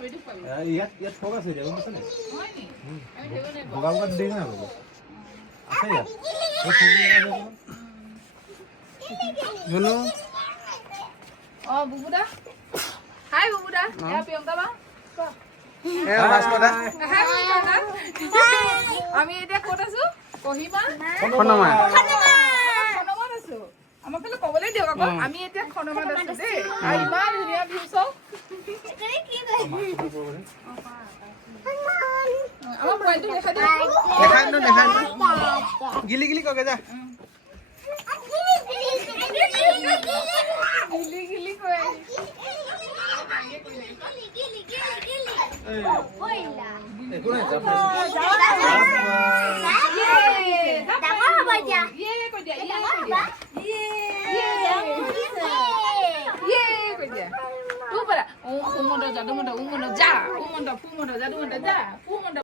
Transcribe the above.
ইয়াত ফক আছে এতিয়া গম পাইছা নে বগা বগা দেখ না বাবু আছে ইয়াত ধুনু বুবুদা হাই বুবুদা এয়া প্ৰিয়ংকা বা এ ভাস্কৰদা হাই বুবুদা আমি এতিয়া ক'ত আছো কহিমা খনমা খনমাত আছো আমাক ফালে ক'বলৈ দিয়ক আকৌ আমি এতিয়া খনমাত আছো দেই আৰু ইমান ধুনীয়া ভিউ চাওক আমার মোবাইলটো দেখা দিও দেখাই ন গিলি গিলি কগে যা গিলি গিলি কই একো নাই যাব Umanda, jadu manda, umanda, ja, umanda, pumanda, jadu manda, ja, pumanda.